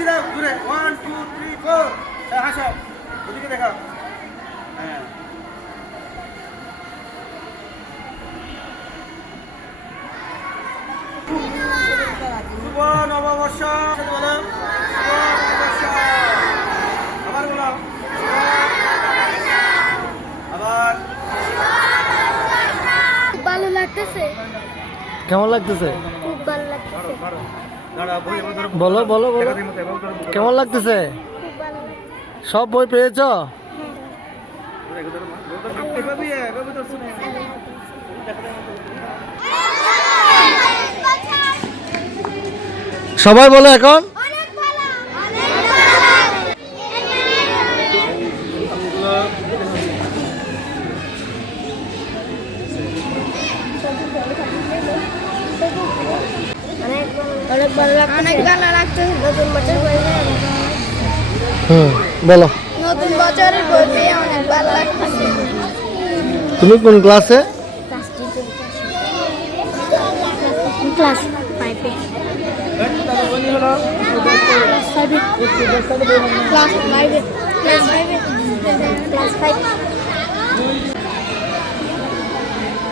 হাসি দাও ঘুরে 1 2 3 4 হাসো ওদিকে দেখো হ্যাঁ শুভ নববর্ষ বলো আবার বলো আবার ভালো লাগতেছে। কেমন লাগতেছে? খুব ভালো লাগতেছে। বলো বলো বলো কেমন লাগতেছে? খুব ভালো লাগতেছে। সব বই পেয়েছো? সবাই বলো এখন অনেক ভালো। অনেক ভালো লাগছে। অনেক ভালো লাগছে। নতুন বছর বলো নতুন বছরের বই পেয়ে অনেক ভালো লাগছে। তুমি কোন ক্লাসে? Class 5 class 5